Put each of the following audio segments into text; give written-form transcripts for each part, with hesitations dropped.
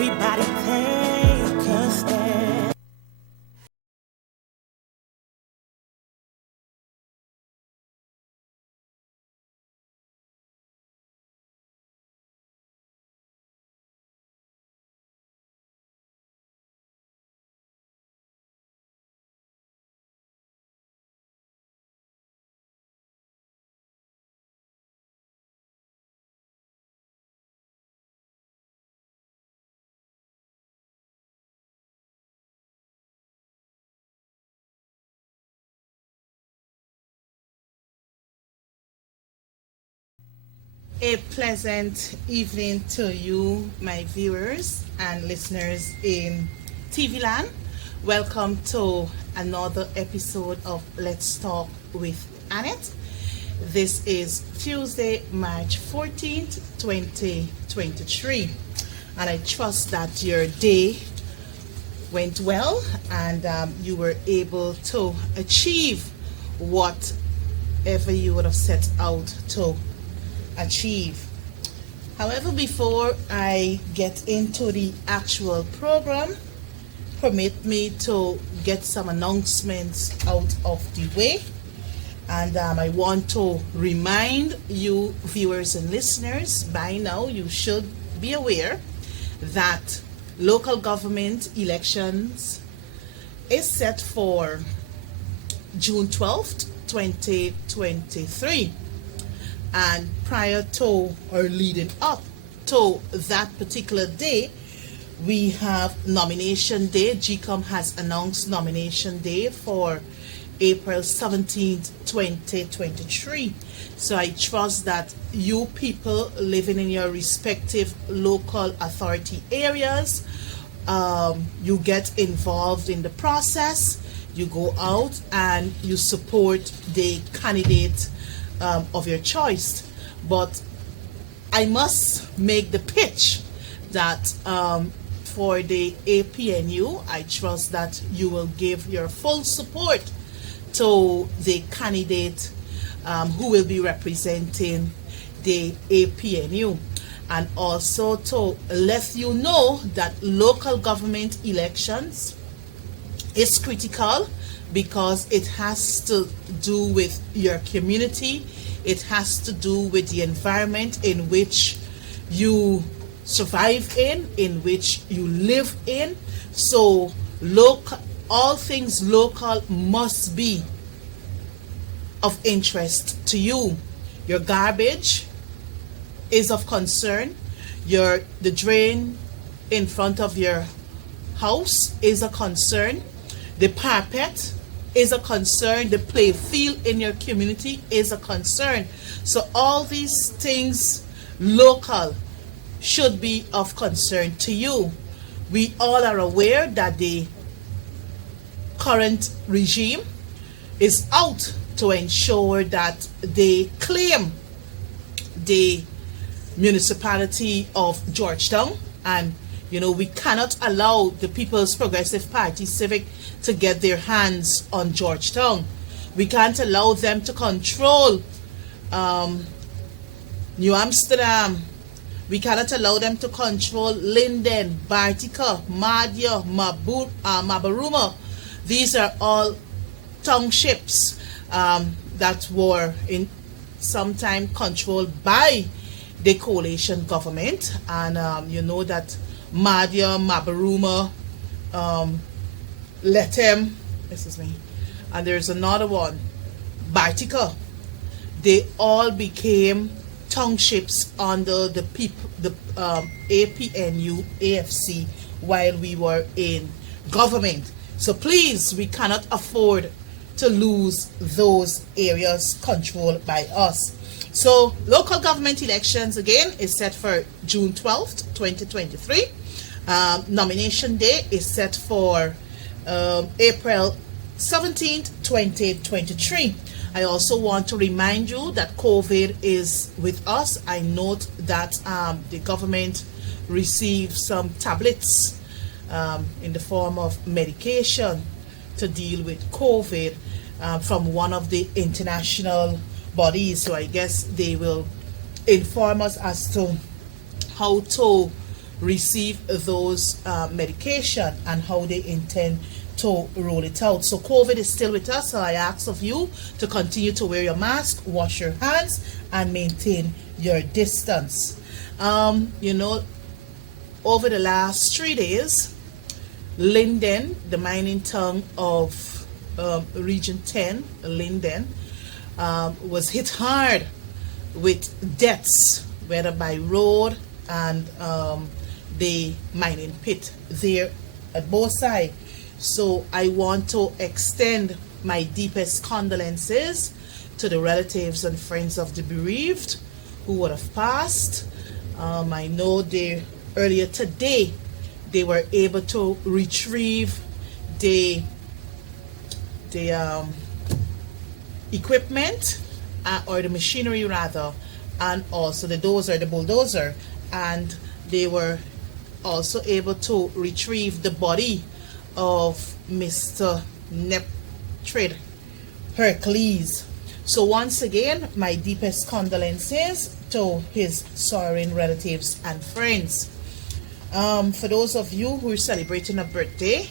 Everybody take a stand. A pleasant evening to you, my viewers and listeners in TV Land. Welcome to another episode of Let's Talk with Annette. This is Tuesday, March 14th, 2023. And I trust that your day went well and you were able to achieve whatever you would have set out to achieve. However, before I get into the actual program, permit me to get some announcements out of the way. And I want to remind you, viewers and listeners, by now you should be aware that local government elections is set for June 12th, 2023. And prior to or leading up to that particular day, we have nomination day. GCOM has announced nomination day for April 17th, 2023. So I trust that you people living in your respective local authority areas, you get involved in the process, you go out and you support the candidate of your choice. But I must make the pitch that for the APNU, I trust that you will give your full support to the candidate who will be representing the APNU, and also to let you know that local government elections is critical because it has to do with your community. It has to do with the environment in which you survive in which you live in. So all things local must be of interest to you. Your garbage is of concern. The drain in front of your house is a concern. The parapet is a concern. The play field in your community is a concern. So all these things local should be of concern to you. We all are aware that the current regime is out to ensure that they claim the municipality of Georgetown, and we cannot allow the People's Progressive Party Civic to get their hands on Georgetown. We can't allow them to control New Amsterdam. We cannot allow them to control Linden, Bartica, Madhya, Mabaruma. These are all townships that were in some time controlled by the coalition government. And you know that Madhya, Mabaruma, Letem, and there's another one, Bartica. They all became townships under the APNU AFC while we were in government. So please, we cannot afford to lose those areas controlled by us. So local government elections again is set for June 12th, 2023. Nomination day is set for April 17th, 2023. I also want to remind you that COVID is with us. I note that the government received some tablets in the form of medication to deal with COVID from one of the international bodies. So I guess they will inform us as to how to receive those medication and how they intend to roll it out. So COVID is still with us, so I ask of you to continue to wear your mask, wash your hands, and maintain your distance. You know, over the last 3 days, Linden, the mining town of Region 10, Linden, was hit hard with deaths, whether by road and the mining pit there at both sides. So I want to extend my deepest condolences to the relatives and friends of the bereaved who would have passed. I know earlier today they were able to retrieve the equipment or the machinery rather, and also the bulldozer, and they were also able to retrieve the body of Mr. Neptrid Hercules. So once again, my deepest condolences to his sorrowing relatives and friends. For those of you who are celebrating a birthday,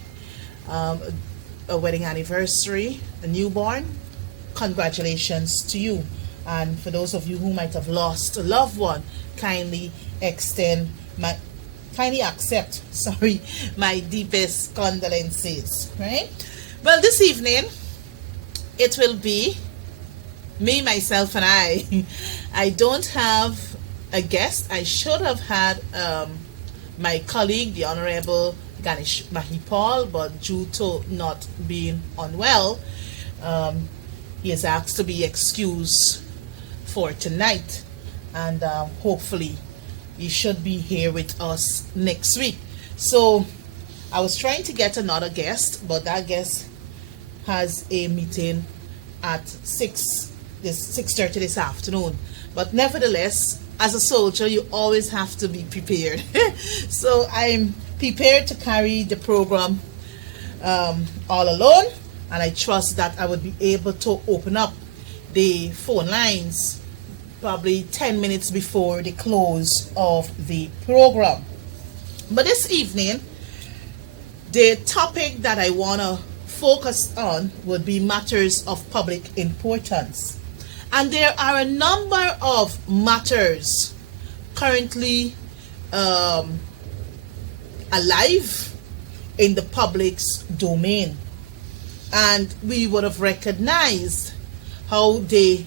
a wedding anniversary, a newborn, congratulations to you. And for those of you who might have lost a loved one, kindly accept my deepest condolences, right? Well, this evening it will be me, myself, and I. I don't have a guest. I should have had my colleague, the Honorable Ganesh Mahipal, but due to not being unwell, he is asked to be excused for tonight, and hopefully he should be here with us next week. So I was trying to get another guest, but that guest has a meeting at 6:30 this afternoon. But nevertheless, as a soldier, you always have to be prepared. So I'm prepared to carry the program all alone, and I trust that I would be able to open up the phone lines probably 10 minutes before the close of the program. But this evening, the topic that I want to focus on would be matters of public importance. And there are a number of matters currently alive in the public's domain. And we would have recognized how the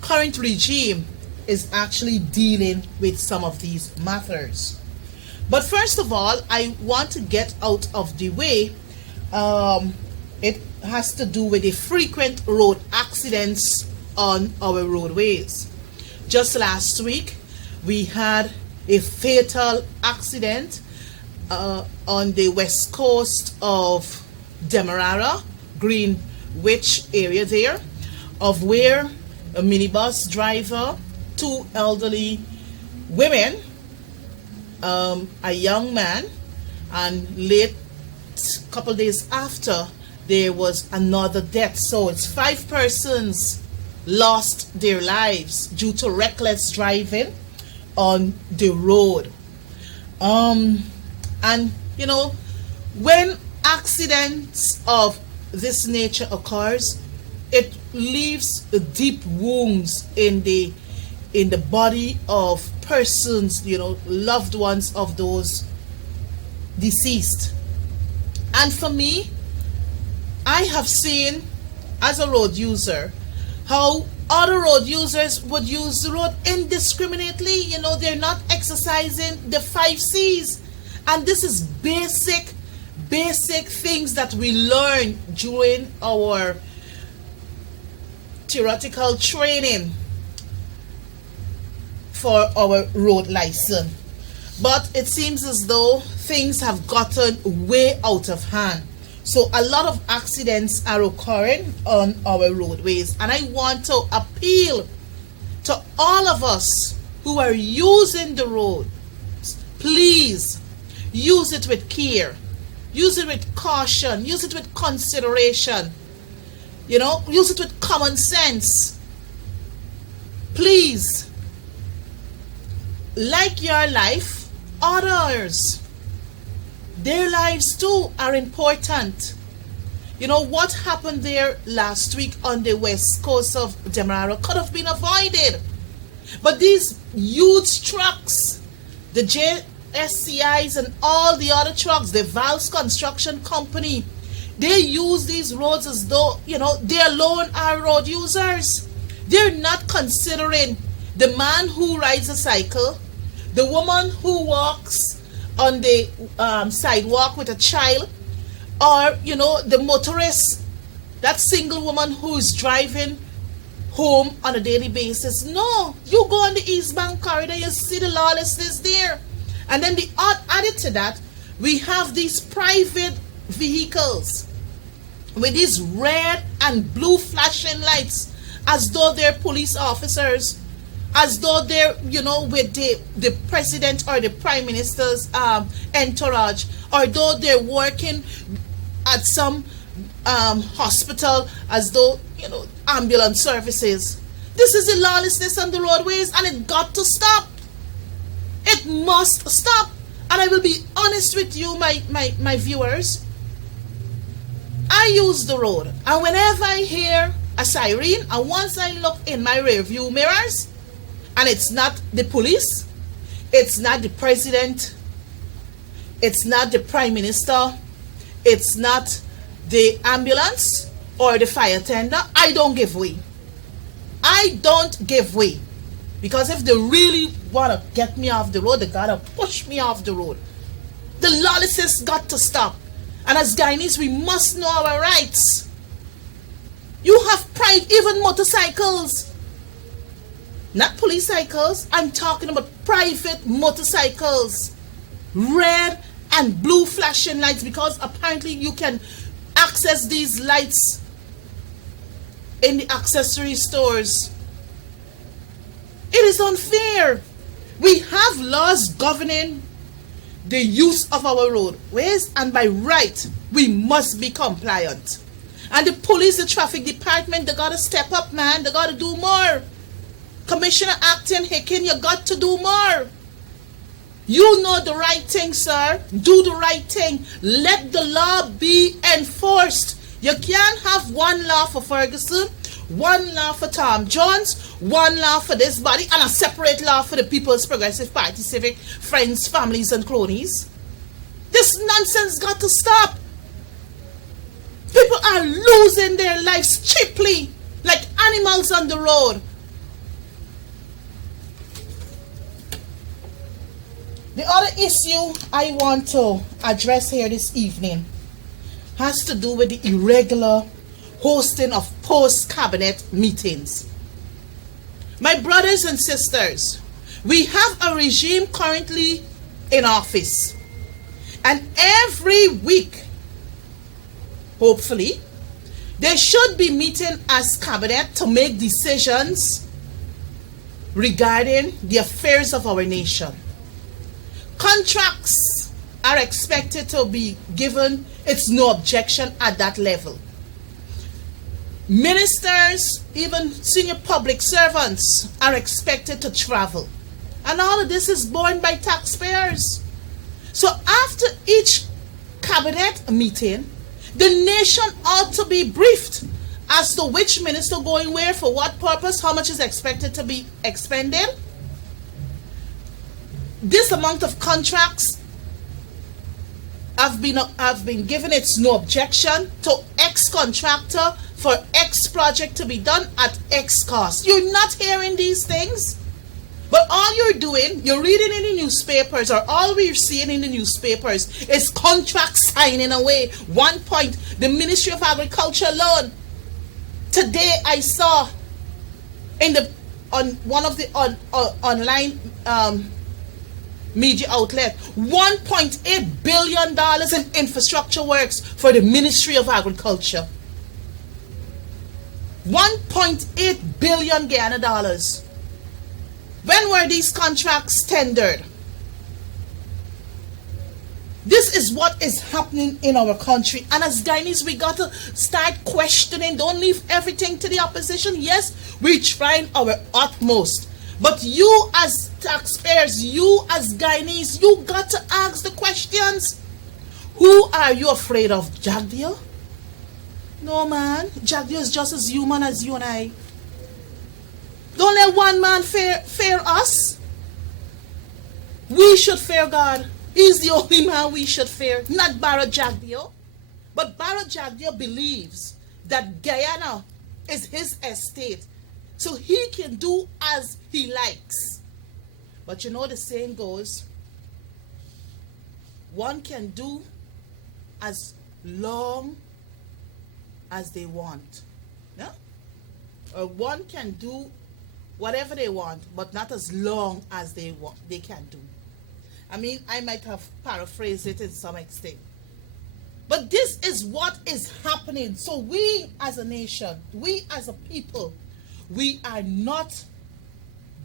current regime is actually dealing with some of these matters. But first of all, I want to get out of the way. It has to do with the frequent road accidents on our roadways. Just last week, we had a fatal accident on the west coast of Demerara, Greenwich area there, of where a minibus driver, two elderly women, a young man, and late couple days after, there was another death. So it's 5 persons lost their lives due to reckless driving on the road. And you know, when accidents of this nature occurs, it leaves deep wounds in the body of persons, you know, loved ones of those deceased. And for me, I have seen as a road user how other road users would use the road indiscriminately. You know, they're not exercising the 5 C's. And this is basic things that we learn during our theoretical training for our road license. But it seems as though things have gotten way out of hand. So a lot of accidents are occurring on our roadways. And I want to appeal to all of us who are using the road. Please use it with care. Use it with caution. Use it with consideration. You know, use it with common sense. Please, like your life, others. Their lives too are important. You know what happened there last week on the west coast of Demerara could have been avoided. But these huge trucks, the JSCIs and all the other trucks, the Valves Construction Company, they use these roads as though, they alone are road users. They're not considering the man who rides a cycle, the woman who walks on the sidewalk with a child, or, the motorist, that single woman who's driving home on a daily basis. No, you go on the East Bank corridor, you see the lawlessness there. And then added to that, we have these private vehicles with these red and blue flashing lights as though they're police officers, as though they're, with the president or the prime minister's entourage, or though they're working at some hospital, as though, ambulance services. This is the lawlessness on the roadways, and it got to stop. It must stop. And I will be honest with you, my viewers. I use the road, and whenever I hear a siren, and once I look in my rear view mirrors, and it's not the police, it's not the president, it's not the prime minister, it's not the ambulance or the fire tender, I don't give way. I don't give way. Because if they really want to get me off the road, they gotta push me off the road. The lawlessness got to stop. And as Guyanese, we must know our rights. You have pride, even motorcycles. Not police cycles. I'm talking about private motorcycles. Red and blue flashing lights, because apparently you can access these lights in the accessory stores. It is unfair. We have laws governing the use of our roadways, and by right, we must be compliant. And the police, the traffic department, they gotta step up, man. They gotta do more. Commissioner Acton Hicken, you got to do more. You know the right thing, sir. Do the right thing. Let the law be enforced. You can't have one law for Ferguson, one law for Tom Jones, one law for this body, and a separate law for the People's Progressive Party, civic friends, families, and cronies. This nonsense got to stop. People are losing their lives cheaply, like animals on the road. The other issue I want to address here this evening has to do with the irregular hosting of post-cabinet meetings. My brothers and sisters, we have a regime currently in office, and every week, hopefully, they should be meeting as cabinet to make decisions regarding the affairs of our nation. Contracts are expected to be given, it's no objection at that level. Ministers, even senior public servants, are expected to travel. And all of this is borne by taxpayers. So after each cabinet meeting, the nation ought to be briefed as to which minister going where, for what purpose, how much is expected to be expended. This amount of contracts have been given, it's no objection, to X contractor for X project to be done at X cost. You're not hearing these things, but all you're doing, you're reading in the newspapers, or all we're seeing in the newspapers is contracts signing away. One point, the Ministry of Agriculture alone. Today I saw on one of the online media outlet, $1.8 billion in infrastructure works for the Ministry of Agriculture. 1.8 billion Guyana dollars. When were these contracts tendered? This is what is happening in our country. And as Guyanese, we got to start questioning. Don't leave everything to the opposition. Yes, we're trying our utmost. But you as taxpayers, you as Guyanese, you got to ask the questions. Who are you afraid of, Jagdio? No, man. Jagdio is just as human as you and I. Don't let one man fear us. We should fear God. He's the only man we should fear, not Barra Jagdio. But Barra Jagdio believes that Guyana is his estate, so he can do as he likes. But you know the saying goes, one can do as long as they want. Yeah? Or one can do whatever they want, but not as long as they can do. I mean, I might have paraphrased it in some extent. But this is what is happening. So we as a nation, we as a people, we are not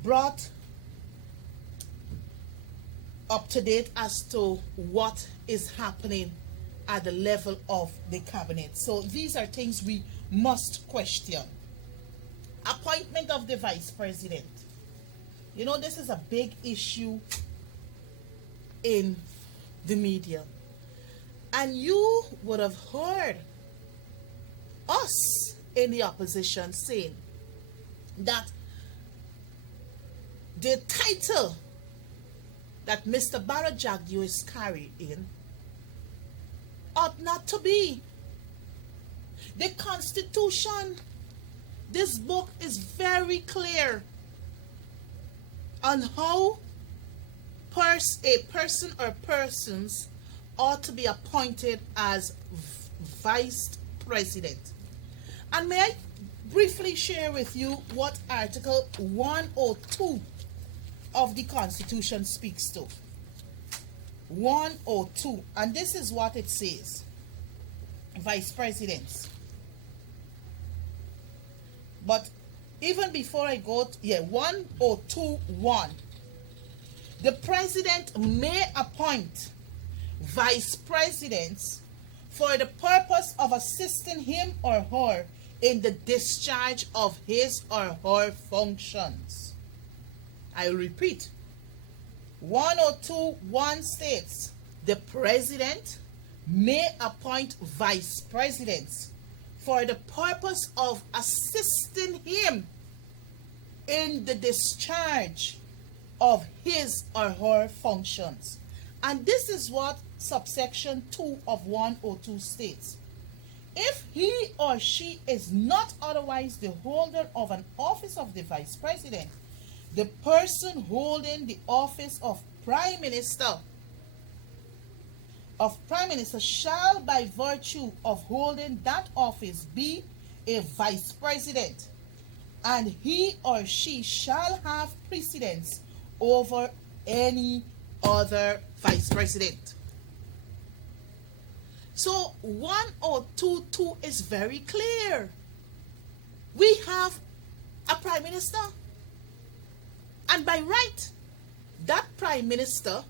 brought up to date as to what is happening at the level of the cabinet. So these are things we must question. Appointment of the vice president. You know, this is a big issue in the media. And you would have heard us in the opposition saying that the title that Mr. Barra Jagdio is carrying ought not to be. The Constitution, this book is very clear on how a person or persons ought to be appointed as vice president. And may I briefly share with you what Article 102 of the Constitution speaks to. 102, and this is what it says. Vice presidents. But even before I go to 102.1, the president may appoint vice presidents for the purpose of assisting him or her in the discharge of his or her functions. I repeat, 102.1 states, the president may appoint vice presidents for the purpose of assisting him in the discharge of his or her functions. And this is what subsection 2 of 102 states. If he or she is not otherwise the holder of an office of the vice president, the person holding the office of prime minister shall by virtue of holding that office be a vice president, and he or she shall have precedence over any other vice president. So 102.2 is very clear. We have a prime minister, and by right, that prime minister,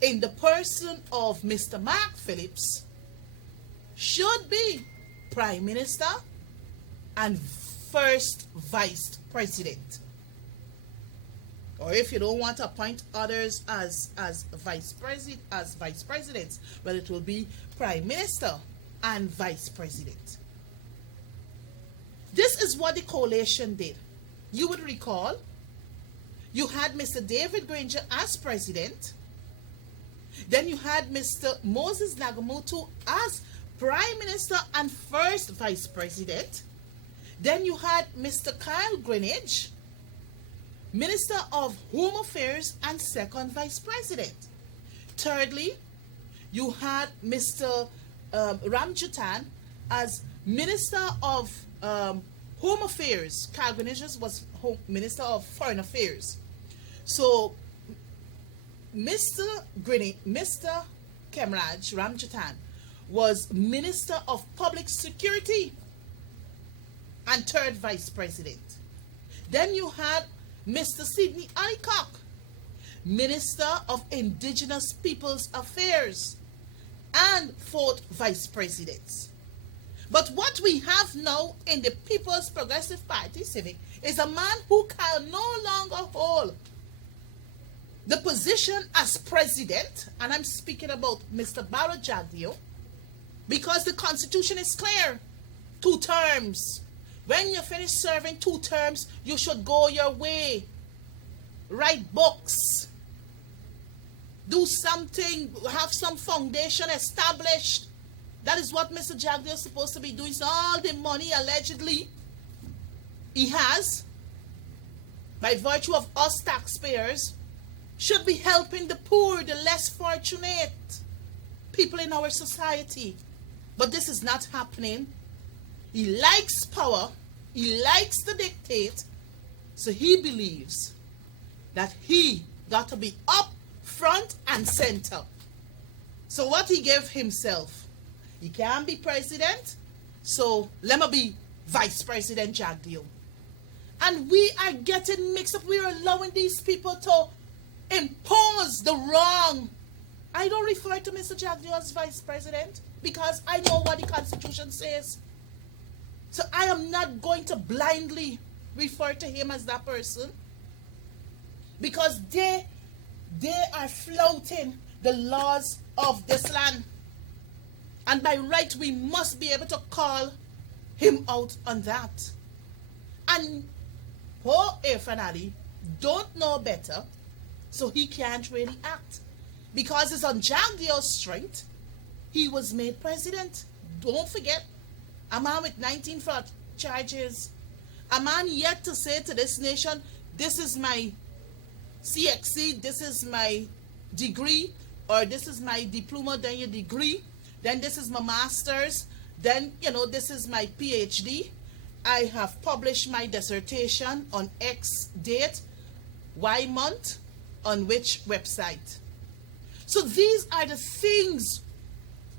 in the person of Mr. Mark Phillips, should be prime minister and first vice president. Or if you don't want to appoint others as vice presidents, well, it will be prime minister and vice president. This is what the coalition did. You would recall, you had Mr. David Granger as president. Then you had Mr. Moses Nagamutu as prime minister and first vice president. Then you had Mr. Kyle Greenidge, Minister of Home Affairs and second vice president. Thirdly, you had Mr. Ramjutan as Minister of Home Affairs. Kyle Greenidge was Minister of Foreign Affairs. So Mr. Kemraj Ramjutan was Minister of Public Security and third vice president. Then you had Mr. Sidney Aycock, Minister of Indigenous Peoples Affairs and fourth vice president. But what we have now in the People's Progressive Party Civic is a man who can no longer hold the position as president, and I'm speaking about Mr. Barrow Jagdeo, because the Constitution is clear. 2 terms. When you finish serving 2 terms, you should go your way. Write books. Do something. Have some foundation established. That is what Mr. Jagdeo is supposed to be doing. So all the money allegedly he has, by virtue of us taxpayers, should be helping the poor, the less fortunate people in our society. But this is not happening. He likes power. He likes to dictate. So he believes that he got to be up front and center. So what he gave himself, he can't be president, so let me be Vice President Jagdeo. And we are getting mixed up. We are allowing these people to impose the wrong. I don't refer to Mr. Jagdeo as Vice President because I know what the Constitution says. So I am not going to blindly refer to him as that person, because they are flouting the laws of this land. And by right, we must be able to call him out on that. And poor Irfanadi don't know better, so he can't really act. Because it's on Jagdeo's strength, he was made president. Don't forget, a man with 19 fraud charges, a man yet to say to this nation, this is my CXC, this is my degree, or this is my diploma, then your degree, then this is my master's, then, this is my PhD. I have published my dissertation on X date, Y month, on which website. So these are the things,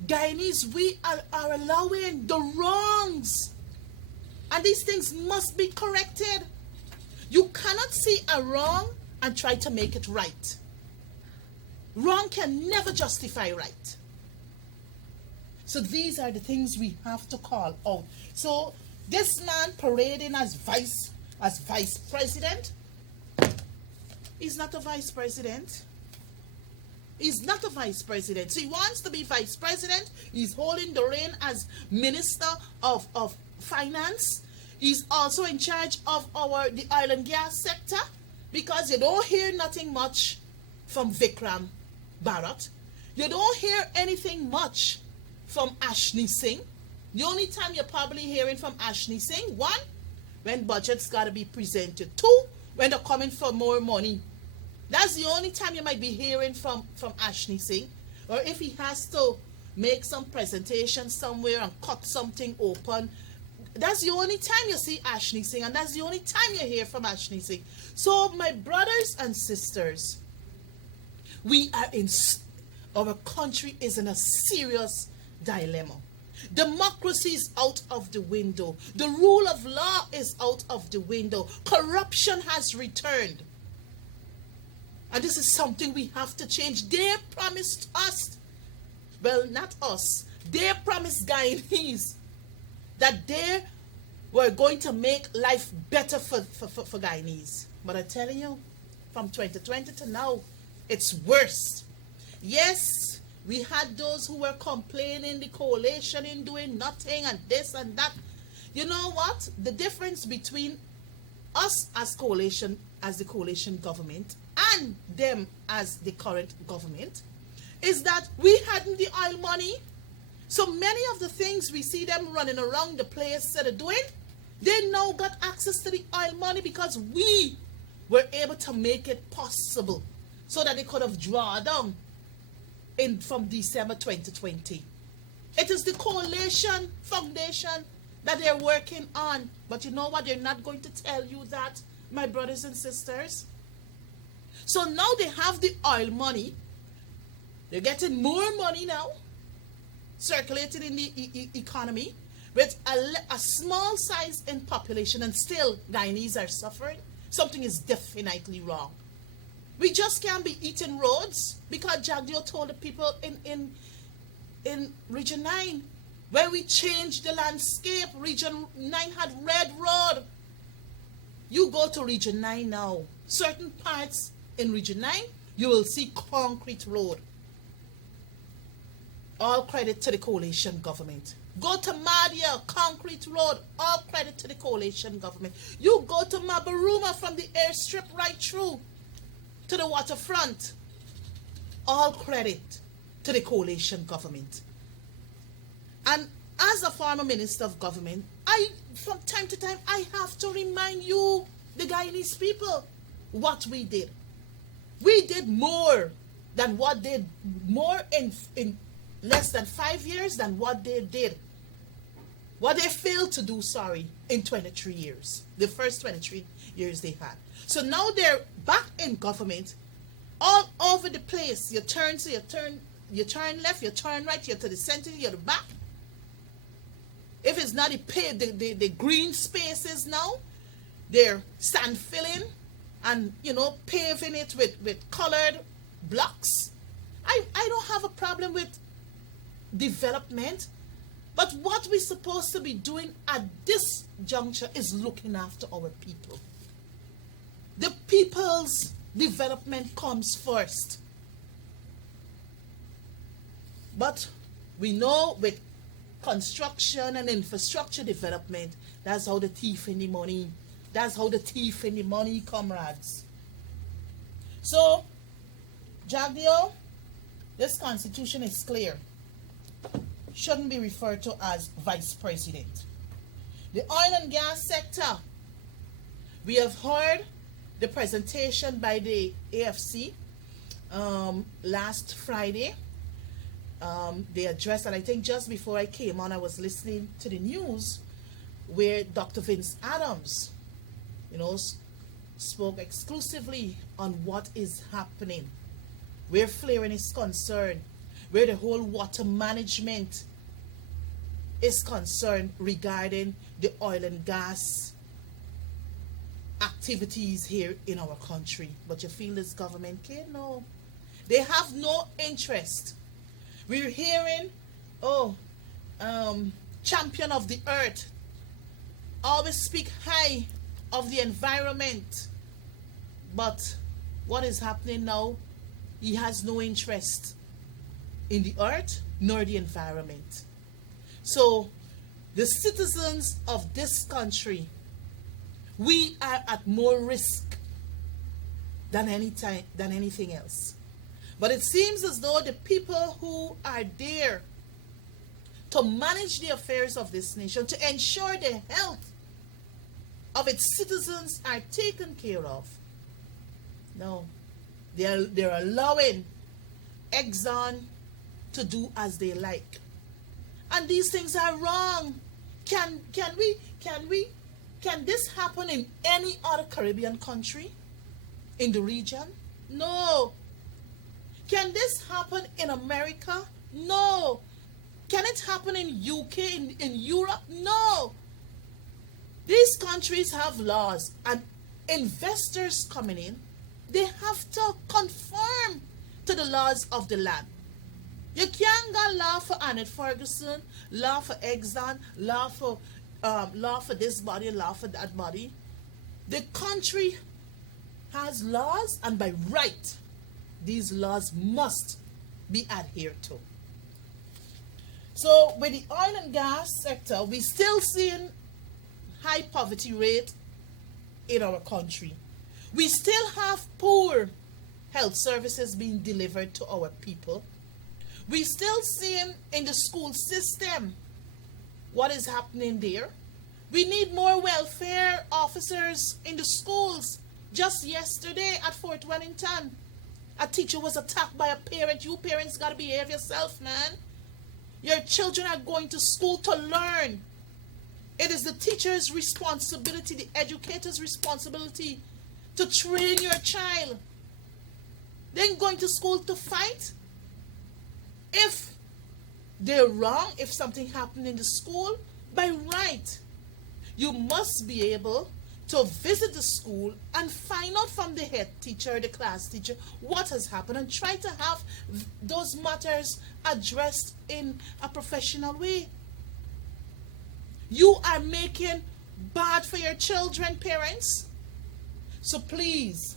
Guyanese, we are allowing the wrongs. And these things must be corrected. You cannot see a wrong and try to make it right. Wrong can never justify right. So these are the things we have to call out. So this man parading as vice president, he's not a vice president. He's not a vice president. So he wants to be vice president. He's holding the reign as minister of finance. He's also in charge of the oil and gas sector, because you don't hear nothing much from Vikram Bharat. You don't hear anything much from Ashni Singh. The only time you're probably hearing from Ashni Singh, 1, when budget's got to be presented. 2, when they're coming for more money. That's the only time you might be hearing from Ashni Singh. Or if he has to make some presentation somewhere and cut something open, that's the only time you see Ashni Singh, and that's the only time you hear from Ashni Singh. So my brothers and sisters, our country is in a serious dilemma. Democracy is out of the window. The rule of law is out of the window. Corruption has returned. And this is something we have to change. They promised us, well, not us, they promised Guyanese that they were going to make life better for Guyanese. But I'm telling you, from 2020 to now, it's worse. Yes, we had those who were complaining, the coalition in doing nothing and this and that. You know what? The difference between us as coalition, as the coalition government, and them as the current government, is that we hadn't the oil money. So many of the things we see them running around the place that are doing, they now got access to the oil money because we were able to make it possible so that they could have drawn down from December 2020. It is the coalition foundation that they're working on. But you know what? They're not going to tell you that, my brothers and sisters. So now they have the oil money. They're getting more money now circulated in the economy with a small size in population, and still Guyanese are suffering. Something is definitely wrong. We just can't be eating roads because Jagdeo told the people in Region 9, where we changed the landscape. Region 9 had red road. You go to Region 9 now. Certain parts in Region 9, you will see concrete road. All credit to the coalition government. Go to Madia, concrete road. All credit to the coalition government. You go to Mabaruma from the airstrip right through to the waterfront. All credit to the coalition government. And as a former minister of government, from time to time, I have to remind you, the Guyanese people, what we did. We did more than what they, more in less than 5 years than what they did. What they failed to do, in 23 years. The first 23 years they had. So now they're back in government, all over the place. You turn left, you turn right, you're to the center, you're to the back. If it's not the green spaces now, they're sand filling and, paving it with colored blocks. I don't have a problem with development, but what we're supposed to be doing at this juncture is looking after our people. The people's development comes first. But we know with construction and infrastructure development, that's how the thief in the money. That's how the thief in the money, comrades. So, Jagdeo, this constitution is clear. Shouldn't be referred to as vice president. The oil and gas sector. We have heard the presentation by the AFC last Friday. They addressed, and I think just before I came on, I was listening to the news where Dr. Vince Adams, spoke exclusively on what is happening, where flaring is concerned, where the whole water management is concerned regarding the oil and gas activities here in our country. But you feel this government can't? No. They have no interest. We're hearing, champion of the earth, always speak high of the environment. But what is happening now? He has no interest in the earth nor the environment. So the citizens of this country, we are at more risk than anything else. But it seems as though the people who are there to manage the affairs of this nation, to ensure the health of its citizens are taken care of. No, they're allowing Exxon to do as they like, and these things are wrong. Can this happen in any other Caribbean country in the region? No. Can this happen in America? No. Can it happen in UK, in Europe? No. These countries have laws, and investors coming in, they have to conform to the laws of the land. You can't go law for Annette Ferguson, law for Exxon, law for this body, law for that body. The country has laws, and by right, these laws must be adhered to. So with the oil and gas sector, we still seeing high poverty rate in our country. We still have poor health services being delivered to our people. We still seeing in the school system what is happening there. We need more welfare officers in the schools. Just yesterday at Fort Wellington, a teacher was attacked by a parent. You parents got to behave yourself, man. Your children are going to school to learn. It is the teacher's responsibility, the educator's responsibility to train your child. Then going to school to fight. If they're wrong, if something happened in the school, by right, you must be able to visit the school and find out from the head teacher, the class teacher, what has happened, and try to have those matters addressed in a professional way. You are making bad for your children, parents. So please,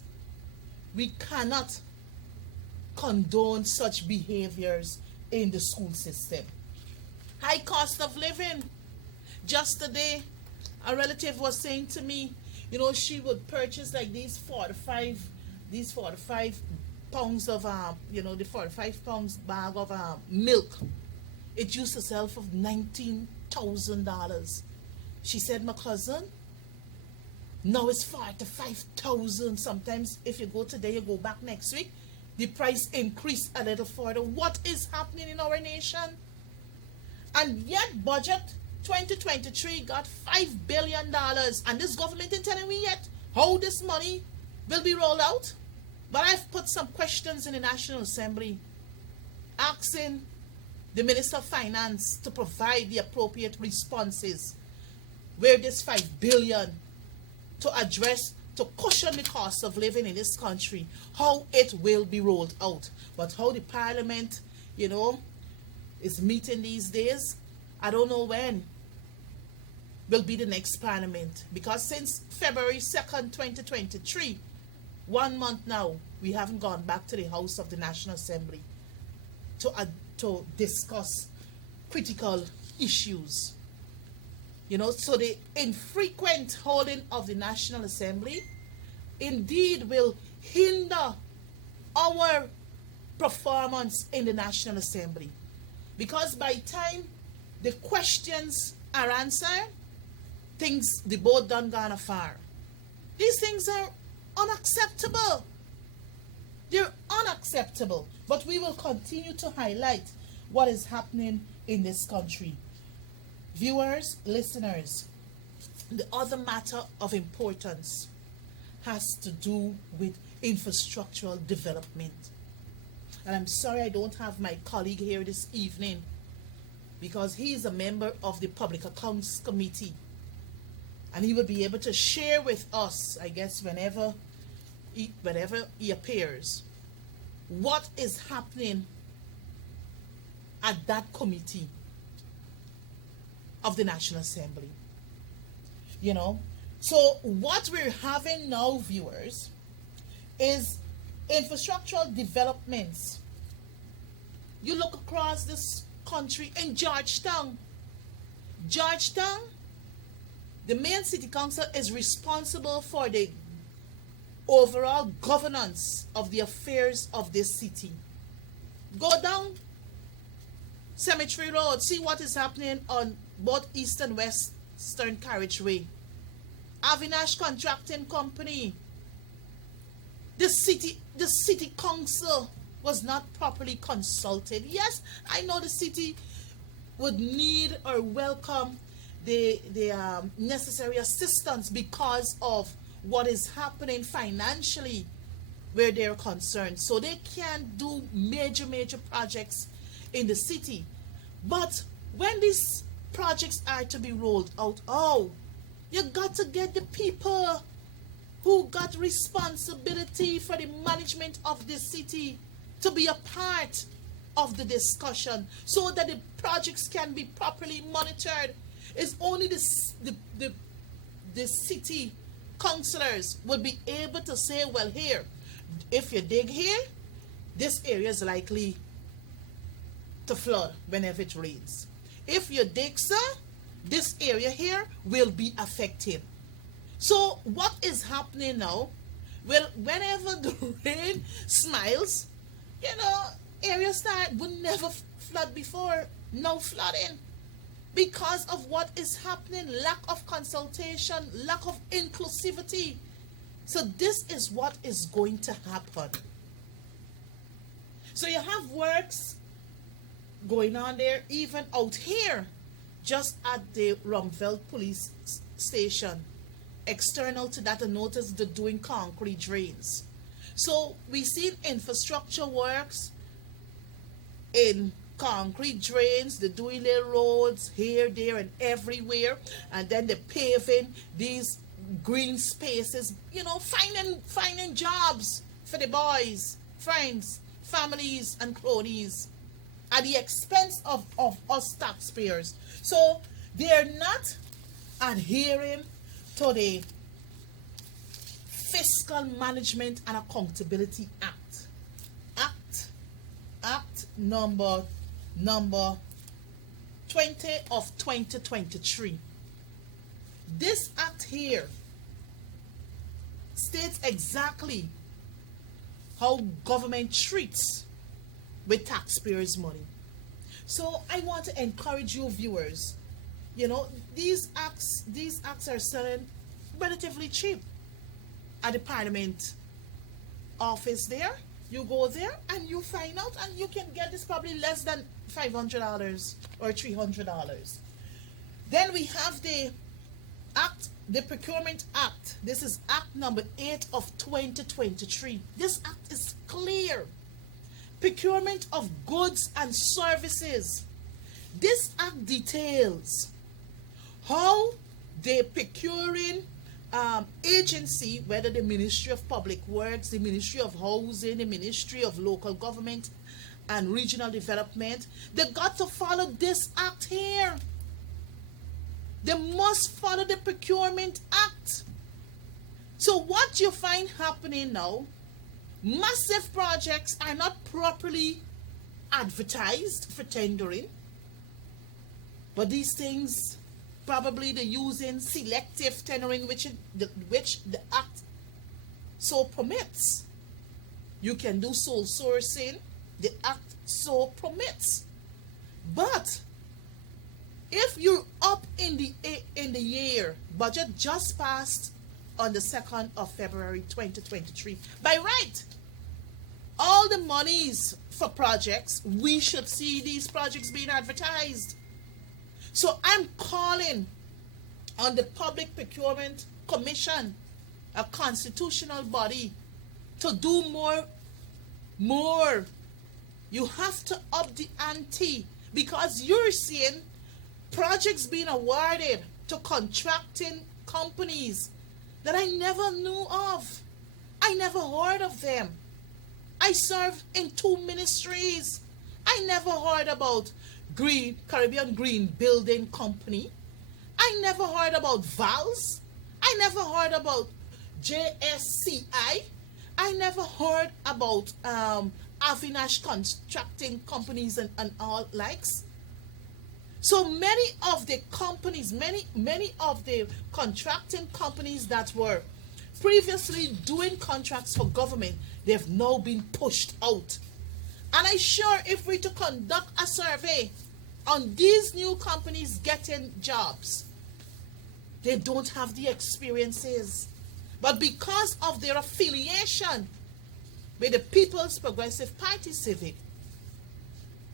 we cannot condone such behaviors in the school system. High cost of living. Just today, a relative was saying to me, she would purchase like these 45 pounds of the 45 pounds bag of milk. It used to sell for $19,000. She said, my cousin, now it's 45,000. Sometimes if you go today, you go back next week, the price increased a little further. What is happening in our nation? And yet budget 2023 got $5 billion. And this government ain't telling me yet how this money will be rolled out. But I've put some questions in the National Assembly asking the Minister of Finance to provide the appropriate responses where this $5 billion to address, to cushion the cost of living in this country, how it will be rolled out. But how the Parliament, is meeting these days, I don't know when will be the next Parliament. Because since February 2nd, 2023, 1 month now, we haven't gone back to the House of the National Assembly to discuss critical issues. So the infrequent holding of the National Assembly indeed will hinder our performance in the National Assembly. Because by the time the questions are answered, the boat done gone afar. These things are unacceptable. They're unacceptable. But we will continue to highlight what is happening in this country. Viewers, listeners, the other matter of importance has to do with infrastructural development. And I'm sorry I don't have my colleague here this evening because he is a member of the Public Accounts Committee. And he will be able to share with us, I guess, whenever he appears, what is happening at that committee of the National Assembly. So what we're having now, viewers, is infrastructural developments. You look across this country in Georgetown, the main city council is responsible for the overall governance of the affairs of this city. Go down Cemetery Road, see what is happening on both east and western carriageway. Avinash Contracting Company. The city council was not properly consulted. Yes, I know the city would need or welcome the necessary assistance because of what is happening financially where they're concerned. So they can do major projects in the city. But when these projects are to be rolled out, you got to get the people who got responsibility for the management of the city to be a part of the discussion so that the projects can be properly monitored. It's only the city councillors would be able to say, well, here, if you dig here, this area is likely to flood whenever it rains. If you dig, sir, this area here will be affected. So what is happening now? Well, whenever the rain smiles, areas that would never flood before, now flooding. Because of what is happening, lack of consultation, lack of inclusivity. So this is what is going to happen. So you have works going on there, even out here, just at the Rumveld police station. External to that, I noticed they're doing concrete drains. So we see infrastructure works in concrete drains, they're doing their roads here, there, and everywhere, and then they're paving these green spaces, finding jobs for the boys, friends, families, and cronies at the expense of us taxpayers. So they're not adhering to the Fiscal Management and Accountability Act. Act number 20 of 2023. This act here states exactly how government treats with taxpayers' money. So I want to encourage you viewers, these acts are selling relatively cheap at the Parliament office there. You go there and you find out, and you can get this probably less than $500 or $300. Then we have the Procurement Act. This is Act number 8 of 2023. This act is clear. Procurement of goods and services. This act details how the procuring agency, whether the Ministry of Public Works, the Ministry of Housing, the Ministry of Local Government and Regional Development, they got to follow this act here. They must follow the Procurement Act. So what you find happening now, massive projects are not properly advertised for tendering, but these things, probably they're using selective tendering, which the act so permits. You can do sole sourcing, the act so permits. But if you're up in the year, budget just passed on the 2nd of February 2023. By right, all the monies for projects, we should see these projects being advertised. So I'm calling on the Public Procurement Commission, a constitutional body, to do more. You have to up the ante, because you're seeing projects being awarded to contracting companies that I never knew of. I never heard of them. I served in 2 ministries. I never heard about Caribbean Green Building Company. I never heard about VALS. I never heard about JSCI. I never heard about Avinash Constructing Companies and all likes. So many of the companies, many of the contracting companies that were previously doing contracts for government, they've now been pushed out. And I'm sure if we to conduct a survey on these new companies getting jobs, they don't have the experiences. But because of their affiliation with the People's Progressive Party Civic,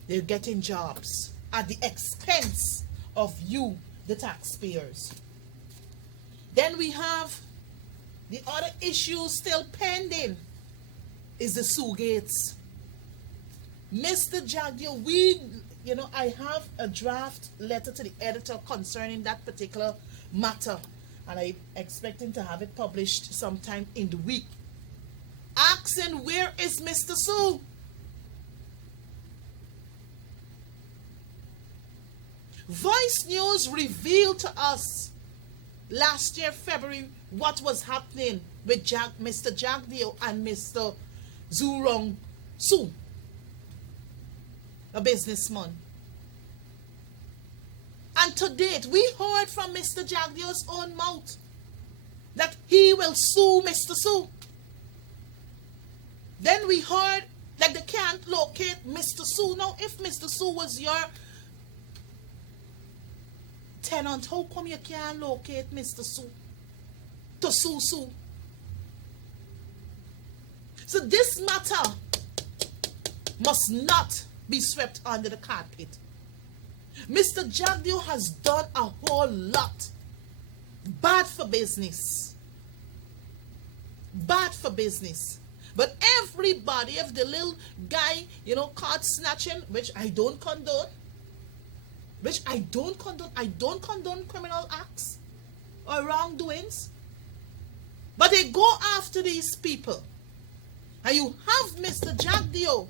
they're getting jobs at the expense of you, the taxpayers. Then we have the other issue still pending is the Sugates. Mr. Jagdio, I have a draft letter to the editor concerning that particular matter, and I'm expecting to have it published sometime in the week. Asking, where is Mr. Sue? Voice News revealed to us last year, February, what was happening with Mr. Jagdio and Mr. Zurong Su, a businessman. And to date, we heard from Mr. Jagdio's own mouth that he will sue Mr. Su. Then we heard that they can't locate Mr. Su. Now, if Mr. Su was your tenant, how come you can't locate Mr. Su to sue Su? So this matter must not be swept under the carpet. Mr. Jagdio has done a whole lot. Bad for business. Bad for business. But everybody, if the little guy, caught snatching, which I don't condone, I don't condone criminal acts or wrongdoings. But they go after these people. And you have Mr. Jagdio,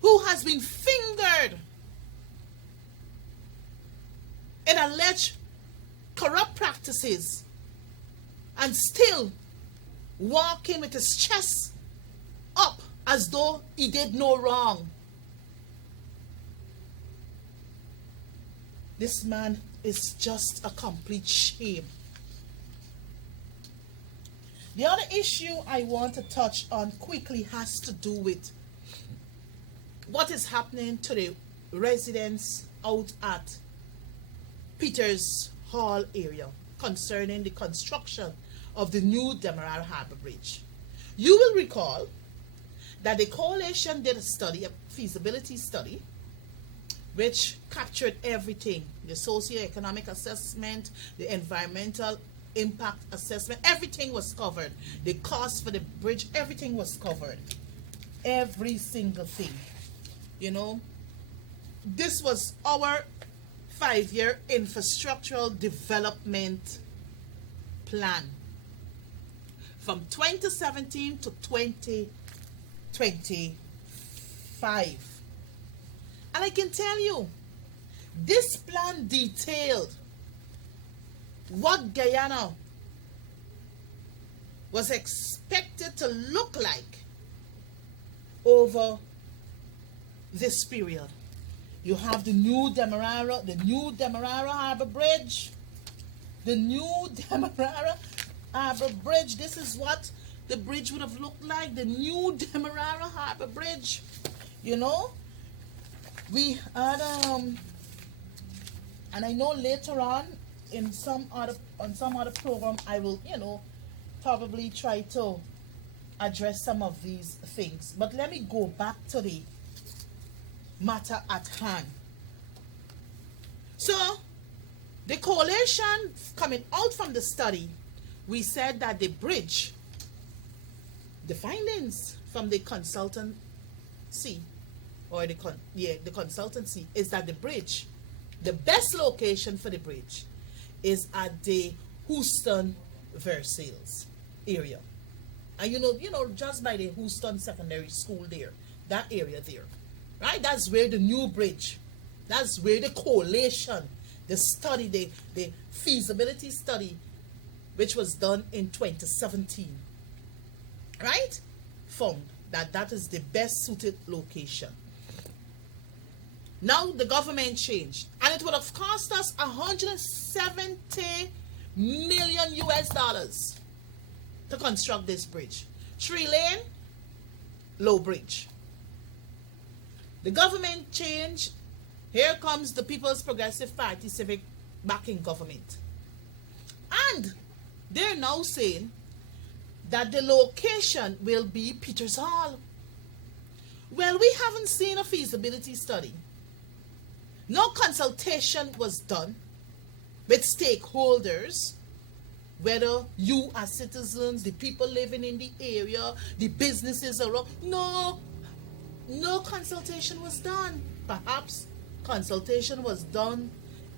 who has been fingered in alleged corrupt practices practices and still walking with his chest up as though he did no wrong. This man is just a complete shame. The other issue I want to touch on quickly has to do with what is happening to the residents out at Peters Hall area concerning the construction of the new Demerara Harbour Bridge. You will recall that the coalition did a study, a feasibility study, which captured everything: the socio-economic assessment, the environmental impact assessment, everything was covered. The cost for the bridge, everything was covered. Every single thing. You know, this was our 5-year infrastructural development plan from 2017 to 2025. And I can tell you, this plan detailed what Guyana was expected to look like over this period. You have the new Demerara Harbour Bridge. The new Demerara Harbour Bridge. This is what the bridge would have looked like. The new Demerara Harbour Bridge. You know, we had and I know later on in some other program I will, you know, probably try to address some of these things. But let me go back to the matter at hand. So the coalition coming out from the study, we said that the bridge, the findings from the consultancy or the consultancy is that the bridge, the best location for the bridge is at the Houston Versailles area. And you know, just by the Houston Secondary School there, that area there, right? That's where the new bridge, that's where the coalition, the study, the feasibility study, which was done in 2017, right? Found that that is the best suited location. Now the government changed, and it would have cost us $170 million to construct this bridge. 3-lane, low bridge. The government changed. Here comes the People's Progressive Party civic backing government. And they're now saying that the location will be Peters Hall. Well, we haven't seen a feasibility study. No consultation was done with stakeholders, whether you as citizens, the people living in the area, the businesses around. No consultation was done. Perhaps consultation was done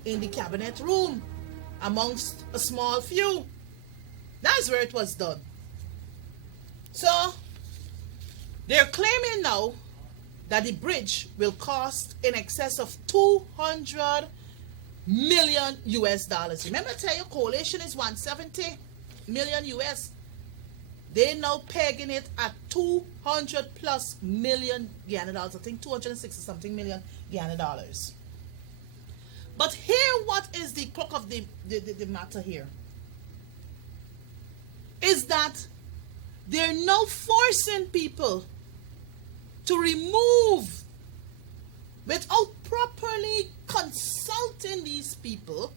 in the cabinet room amongst a small few. That's where it was done. So they're claiming now that the bridge will cost in excess of $200 million. Remember, I tell you, coalition is $170 million. They now pegging it at 200 plus million Guyana dollars. I think 260 something million Guyana dollars. But here, what is the crux of the matter here? Is that they're now forcing people to remove, without properly consulting these people.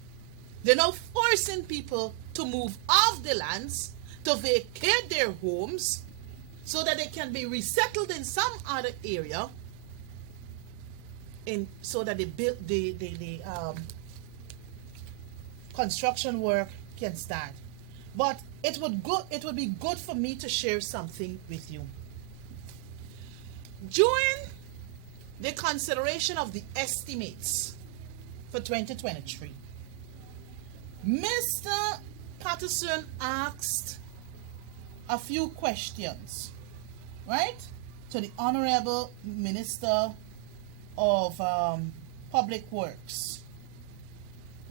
They're now forcing people to move off the lands, to vacate their homes, so that they can be resettled in some other area, so that the construction work can start. But it would be good for me to share something with you. During the consideration of the estimates for 2023, Mr. Patterson asked a few questions, right, to the Honorable Minister of Public Works,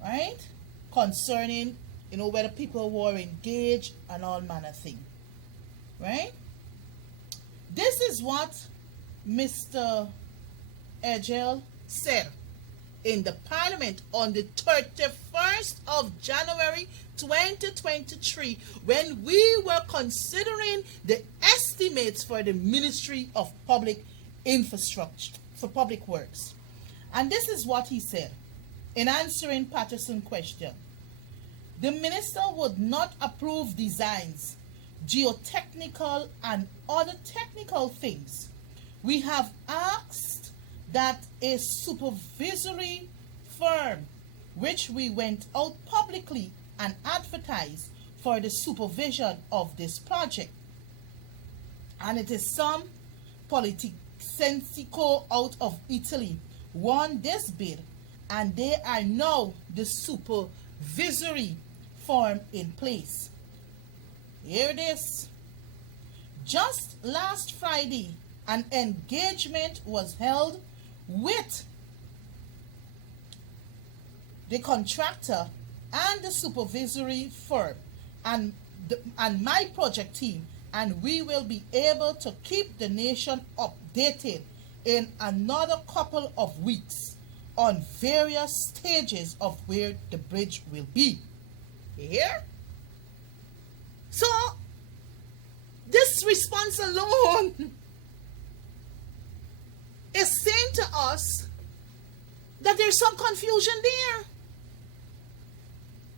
right, concerning where the people were engaged and all manner of thing. Right? This is what Mr. Egel said in the Parliament on the 31st of January 2023 when we were considering the estimates for the Ministry of Public Infrastructure for Public Works. And this is what he said in answering Patterson's question. The minister would not approve designs, geotechnical and other technical things. We have asked that a supervisory firm, which we went out publicly and advertised for the supervision of this project. And it is some Politecnico out of Italy won this bid, and they are now the supervisory firm in place. Here it is. Just last Friday, an engagement was held with the contractor and the supervisory firm and my project team, and we will be able to keep the nation updated in another couple of weeks on various stages of where the bridge will be. Here? So, this response alone is saying to us that there's some confusion there.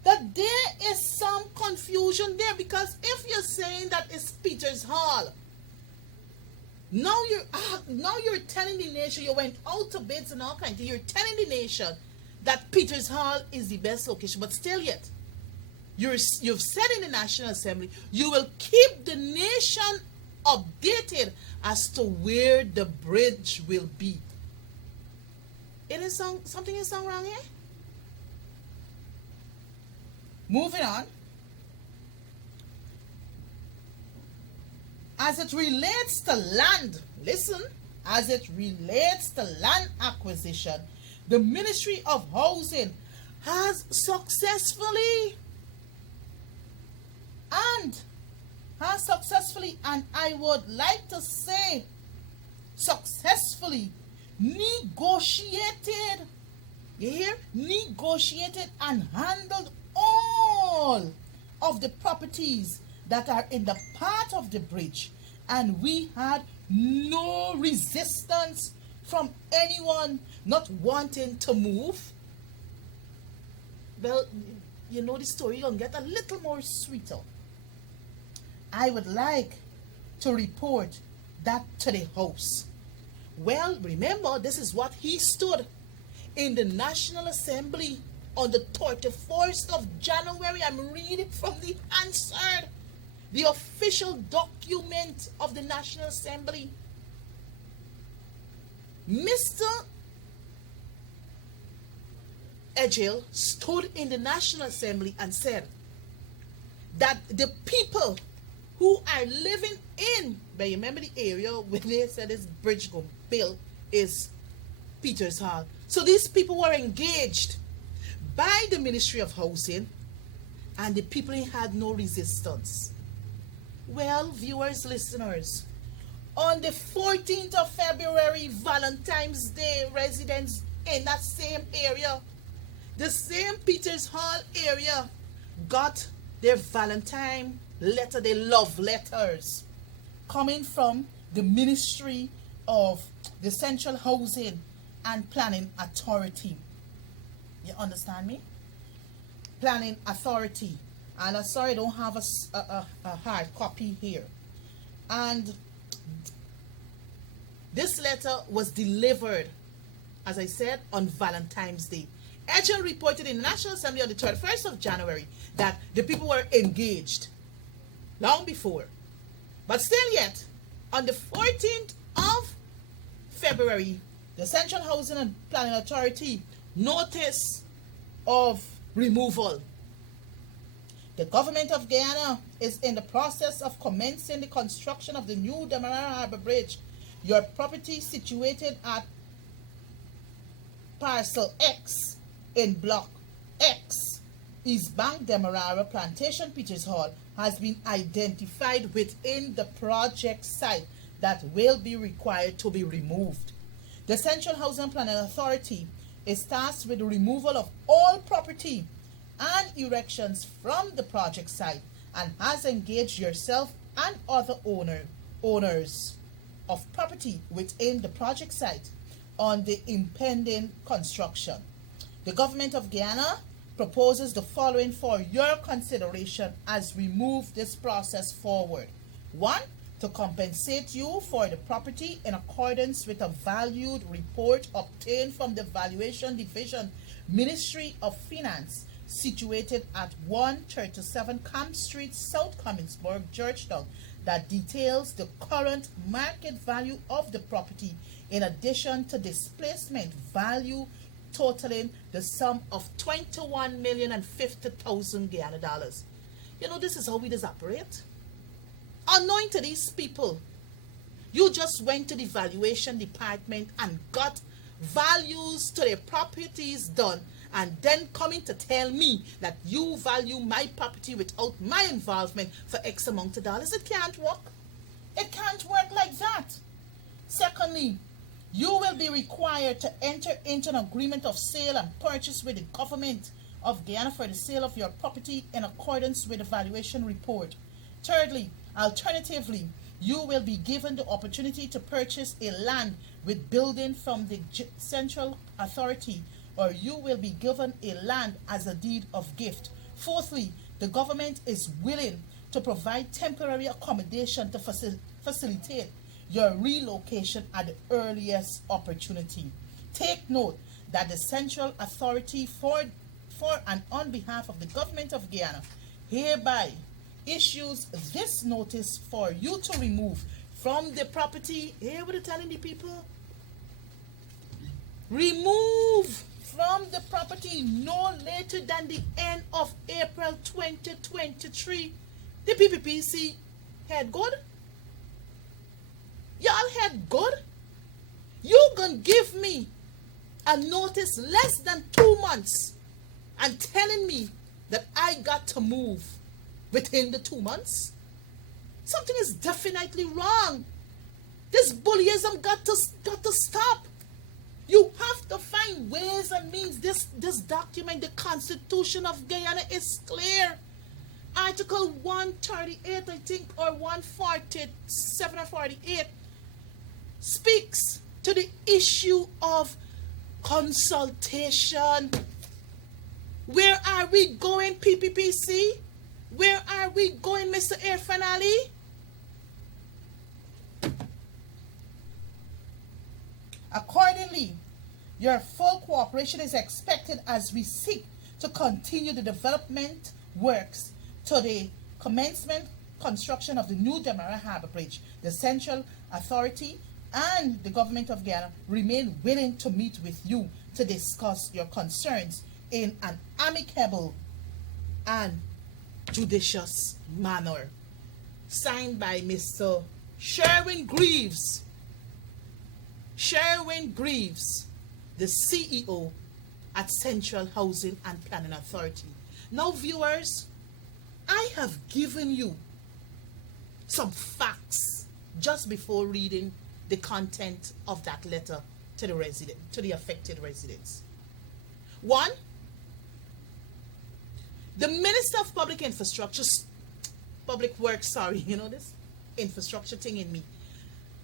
That there is some confusion there, because if you're saying that it's Peter's Hall, now you're telling the nation, you went out to bids and all kinds of things, you're telling the nation that Peter's Hall is the best location, but still yet, you've said in the National Assembly, you will keep the nation updated as to where the bridge will be. Something is wrong here? Moving on. As it relates to land, listen, as it relates to land acquisition, the Ministry of Housing has successfully, and I would like to say successfully negotiated, you hear? Negotiated and handled all of the properties that are in the path of the bridge, and we had no resistance from anyone not wanting to move. Well, you know the story gonna get a little more sweeter. I would like to report that to the House. Well, remember, this is what he stood in the National Assembly on the 31st of January. I'm reading from the answer, the official document of the National Assembly. Mr. Egel stood in the National Assembly and said that the people who are living in, but you remember the area where they said this bridge going to build is Peters Hall. So these people were engaged by the Ministry of Housing, and the people had no resistance. Well, viewers, listeners, on the 14th of February, Valentine's Day, residents in that same area, the same Peters Hall area, got their Valentine letter, their love letters, coming from the Ministry of the Central Housing and Planning Authority. You understand me? Planning Authority. And I'm sorry I don't have a hard copy here. And this letter was delivered, as I said, on Valentine's Day. Egel reported in the National Assembly on the 31st of January that the people were engaged long before. But still yet, on the 14th of February, the Central Housing and Planning Authority notice of removal. The government of Guyana is in the process of commencing the construction of the new Demerara Harbour Bridge. Your property situated at Parcel X in Block X East Bank Demerara Plantation Peters Hall has been identified within the project site that will be required to be removed. The Central Housing Planning Authority is tasked with the removal of all property and erections from the project site and has engaged yourself and other owners of property within the project site on the impending construction. The government of Guyana proposes the following for your consideration as we move this process forward. 1. To compensate you for the property in accordance with a valued report obtained from the Valuation Division, Ministry of Finance, situated at 137 Camp Street, South Comminsburg, Georgetown, that details the current market value of the property in addition to displacement value totaling the sum of $21,050,000 Guyana dollars. You know, this is how we just operate. Unknowing to these people, you just went to the valuation department and got values to their properties done, and then coming to tell me that you value my property without my involvement for X amount of dollars. It can't work. It can't work like that. Secondly, you will be required to enter into an agreement of sale and purchase with the government of Guyana for the sale of your property in accordance with the valuation report. Thirdly, alternatively, you will be given the opportunity to purchase a land with building from the Central Authority, or you will be given a land as a deed of gift. Fourthly, the government is willing to provide temporary accommodation to facilitate your relocation at the earliest opportunity. Take note that the Central Authority for and on behalf of the government of Guyana hereby issues this notice for you to remove from the property. Hear what I'm telling the people? Remove from the property no later than the end of April 2023. The PPPC had good? Y'all had good? You gonna give me a notice less than 2 months and telling me that I got to move within the 2 months? Something is definitely wrong. This bullyism got to stop. You have to find ways and means. This document, the Constitution of Guyana, is clear. Article 138, I think, or 147 or 48, speaks to the issue of consultation. Where are we going, PPPC? Where are we going, Mr. Irfan Ali? Accordingly, your full cooperation is expected as we seek to continue the development works to the commencement construction of the new Demerara Harbour Bridge. The Central Authority and the government of Guyana remain willing to meet with you to discuss your concerns in an amicable and judicious manner. Signed by Mr. Sherwin Greaves. Sherwin Greaves, the CEO at Central Housing and Planning Authority. Now, viewers, I have given you some facts just before reading the content of that letter to the affected residents. 1, the Minister of Public Works, you know this infrastructure thing in me.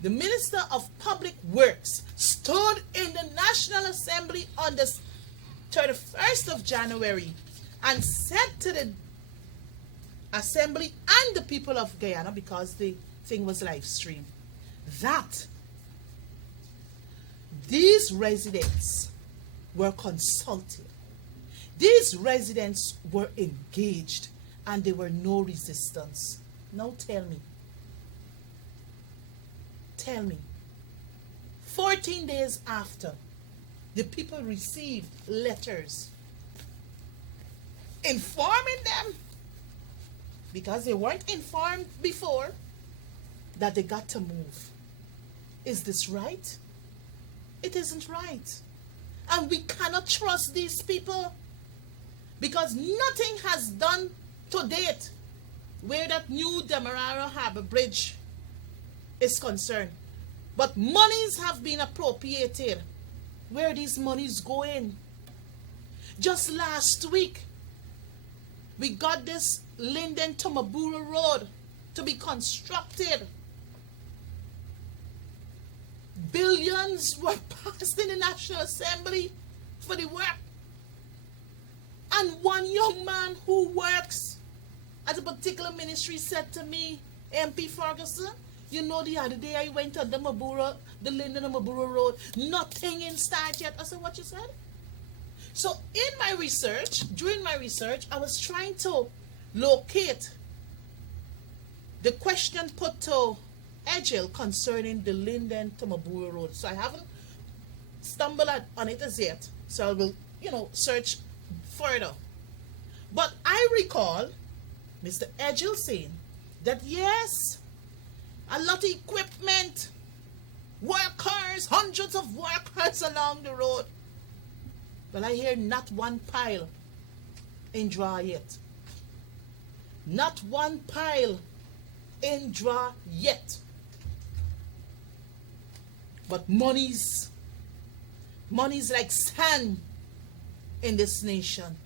The Minister of Public Works stood in the National Assembly on the 31st of January and said to the Assembly and the people of Guyana, because the thing was live streamed, that these residents were consulted. These residents were engaged and there were no resistance. Now tell me, 14 days after, the people received letters informing them, because they weren't informed before, that they got to move. Is this right? It isn't right. And we cannot trust these people. because nothing has done to date where that new Demerara Harbour Bridge is concerned. But monies have been appropriated. Where are these monies going? Just last week, we got this Linden to Mabura Road to be constructed. Billions were passed in the National Assembly for the work. And one young man who works at a particular ministry said to me, MP Ferguson, you know the other day I went on the Linden and Mabura Road, nothing in start yet. I said, what you said? So during my research, I was trying to locate the question put to Edgel concerning the Linden to Mabura Road. So I haven't stumbled on it as yet. So I will, search further. But I recall Mr. Edgel saying that yes, a lot of equipment, workers, hundreds of workers along the road. But I hear not one pile in draw yet. Not one pile in draw yet. But money's like sand in this nation.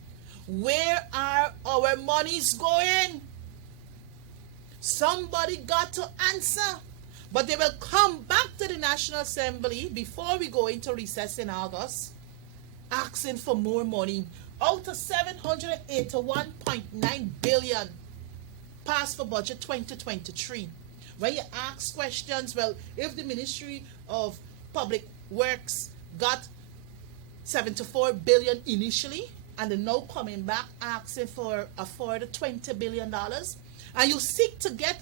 Where are our monies going? Somebody got to answer. But they will come back to the National Assembly before we go into recess in August, asking for more money. Out of 781.9 billion passed for budget 2023. When you ask questions, well, if the Ministry of Public Works got 74 billion initially, and they're now coming back asking for a further $20 billion, and you seek to get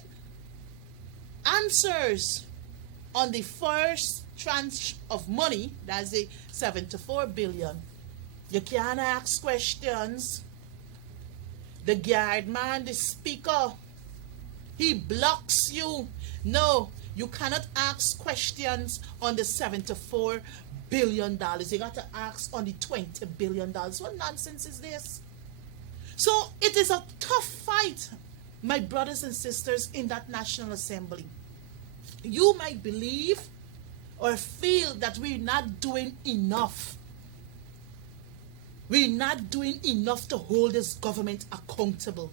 answers on the first tranche of money, that's the 74 billion, you can't ask questions. The guard man, the speaker, he blocks you. No, you cannot ask questions on the $74 billion. You got to ask on the $20 billion. What nonsense is this? So it is a tough fight, my brothers and sisters in that National Assembly. You might believe or feel that we're not doing enough. We're not doing enough to hold this government accountable.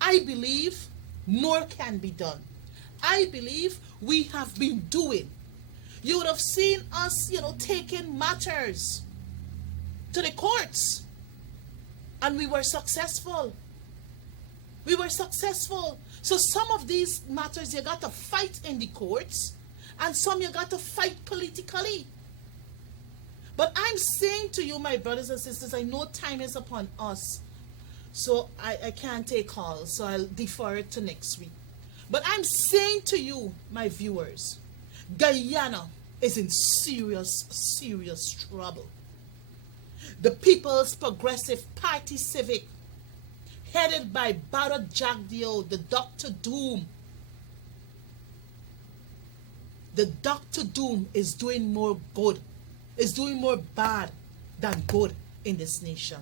I believe more can be done. I believe we have been doing. You would have seen us, taking matters to the courts. And we were successful. We were successful. So some of these matters you got to fight in the courts, and some you got to fight politically. But I'm saying to you, my brothers and sisters, I know time is upon us, so I can't take calls, so I'll defer it to next week. But I'm saying to you, my viewers, Guyana is in serious, serious trouble. The People's Progressive Party Civic, headed by Barra Jagdeo, the Dr. Doom. The Dr. Doom is doing more good, is doing more bad than good in this nation.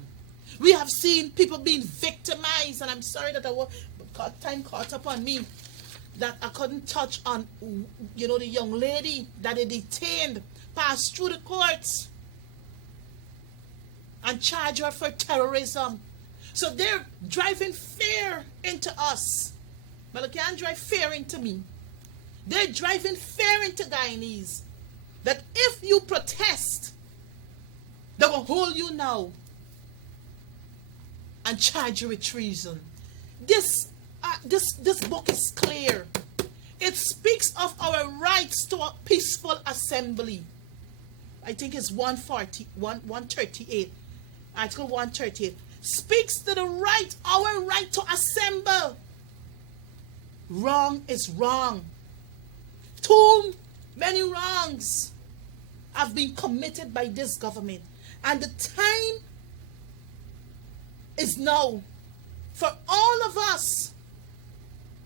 We have seen people being victimized, and I'm sorry that time caught up on me, that I couldn't touch on, the young lady that they detained, passed through the courts, and charged her for terrorism. So they're driving fear into us. But they can't drive fear into me. They're driving fear into Guyanese. That if you protest, they will hold you now and charge you with treason. This book is clear. It speaks of our rights to a peaceful assembly. I think it's 138. Article 138 speaks to the right, our right to assemble. Wrong is wrong. Too many wrongs have been committed by this government, and the time is now for all of us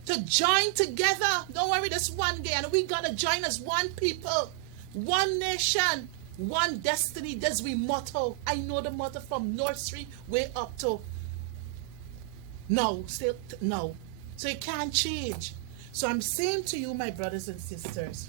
to join together. Don't worry, this one day, and we gotta join as one people, one nation, One destiny, that's we motto. I know the motto from nursery way up to now, still now. So it can't change. So I'm saying to you, my brothers and sisters,